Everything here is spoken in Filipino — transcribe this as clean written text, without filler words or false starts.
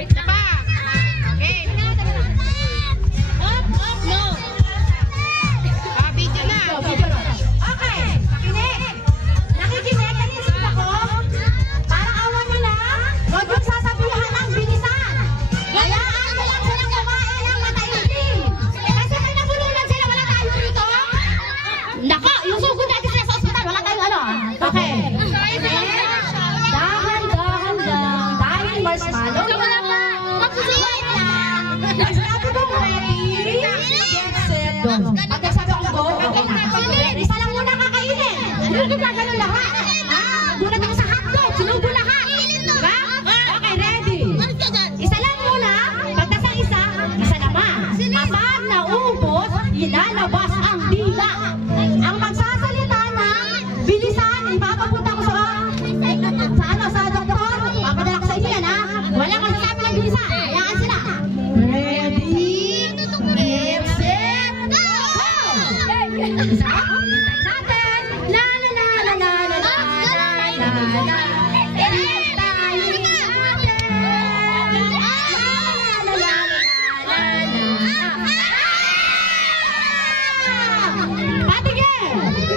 Isa pa. Okay. Up, no. Video na. Okay. Kinig. Nakikinig ka din sila ko. Parang awan nyo na. Huwag yung sasabihan ng bilisan. Hayaan mo lang silang kumain ng mataitim. Kasi may nabulunan sila, wala tayo rito. Nako, yung sugod natin sila sa ospital, wala tayong ano. Okay. Dahan-dahan lang. Dahil marshmallow lang. Wait lang. Sabi ko ready. Get set, go. Pag nagsabi akong go, okay na. Isa lang muna kakainin. Ano yung gagano lahat? Gulat ako sa hotdog. Sinubo lahat. Diba? Okay, ready. Isa lang muna. Pag nasa isa naman. Kapag naubos, ilalabas ang dila. Ang magsasalita na bilisan, ipapapunta ko sa doktor. Papadala ko sa inyo yan, ha? Walang masasabi ng bilisan. Hayaan sila. Ready? Get set, go! Isa? Natin! La la la la la la la la la la. Patigil!